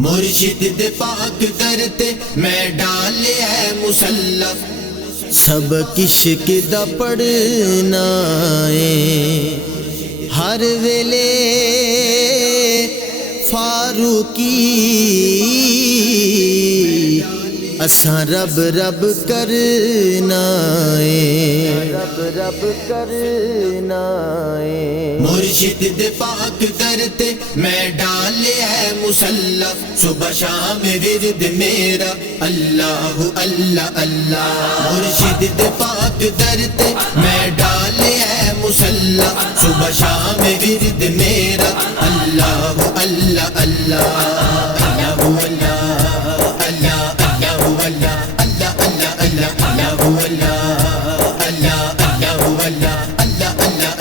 مرشد دے پاک در تے میں ڈالیا ہے مسلف، سبق عشق دا پڑھنا ہے ہر ویلے فاروقی، اساں رب رب کرنا ہے، رب رب کرنا ہے۔ مرشد دے پاک در تے میں ڈالیا ہے مسلف، صبح شام ورد میرا اللہ اللہ اللہ۔ مرشد دے پاک در تے میں ڈالیا ہے مسلف، صبح شام ورد میرا اللہ اللہ اللہ اللہ اللہ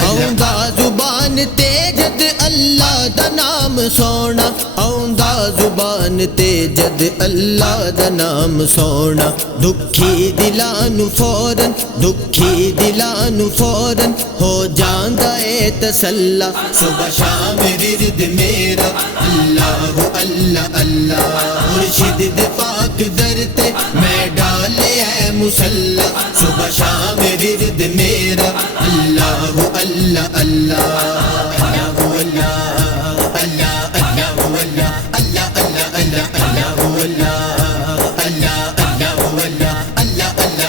آؤندا زبان تے جد اللہ دا نام سونا، آؤندا زبان تے جد اللہ دا نام سونا، دکھی دلاں نو فوراً، دکھی دلاں نو فوراً ہو جاندا اے تسلا، صبح شام ورد میرا اللہ اللہ اللہ۔ مرشد دے پاک در تے میں ڈالیا ہے مسلح، صبح شام ورد میرا اللہ اللہ اللہ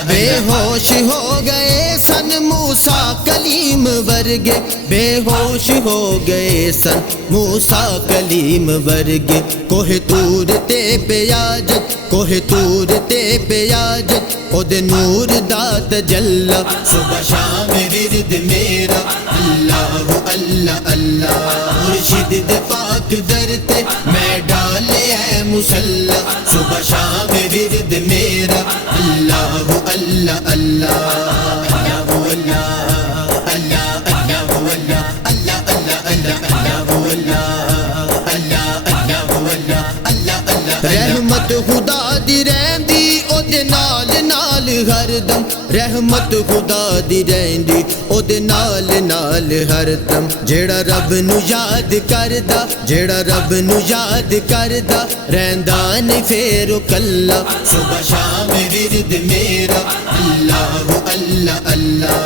بے ہوش ہو گئے سن موسیٰ کلیم ورگے، بے ہوش ہو گئے سن موسیٰ کلیم ورگے، کوہ طور تے پیاجت، کوہ طور تے پیاجت او دے نور دا تجلی، صبح شام ورد میرا اللہ اللہ اللہ۔ مرشد دے پاک در تے میں ڈالیا ہے مسلح، صبح شام ورد میرا اللہ اللہ اللہ رحمت خدا دی رہندی او دے نال نال ہر دم، رحمت خدا دی رہندی او دے نال نال ہر دم، جیڑا رب نو یاد کردا، جیڑا رب نو یاد کردا رہندا نہیں پھر کلا، صبح شام ورد میرا اللہ اللہ اللہ۔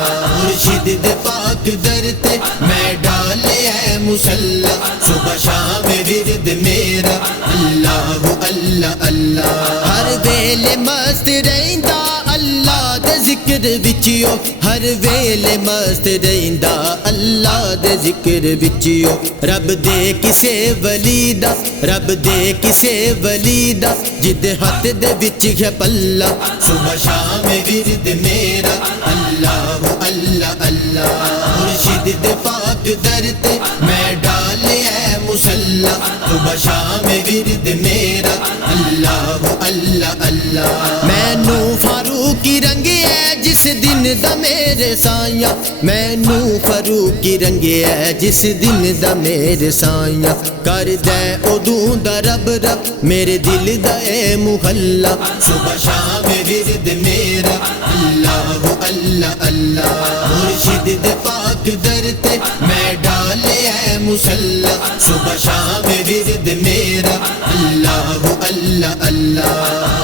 مرشد دے پاک در تے میں ڈالیا ہے مسلح، صبح شام ورد میرا اللہ اللہ اللہ۔ ہر ویلے مست رہندا اللہ دے ذکر وچیو، ہر ویلے مست رہندا اللہ دے ذکر وچیو، رب دے کسے ولی دا، رب دے کسے ولی دا جد ہاتھ دے وچ ہے پلہ، صبح شام ورد میرا اللہ اللہ اللہ۔ مرشد دے پاک در تے میں ڈالیا ہے مسلح، صبح شام ورد میرا اللہ اللہ اللہ۔ مینو فاروقی رنگے ہے جس دن دا میرے سایاں، مینو فاروقی رنگے ہے جس دن دا میرے سایاں، کر دے ادوں دا رب رب میرے دل دا اے محلہ، صبح شام ورد میرا اللہ اللہ اللہ۔ مرشد دے پاک در تے میں ڈالیا ہے مسلح، صبح شام ورد میرا اللہ اللہ اللہ۔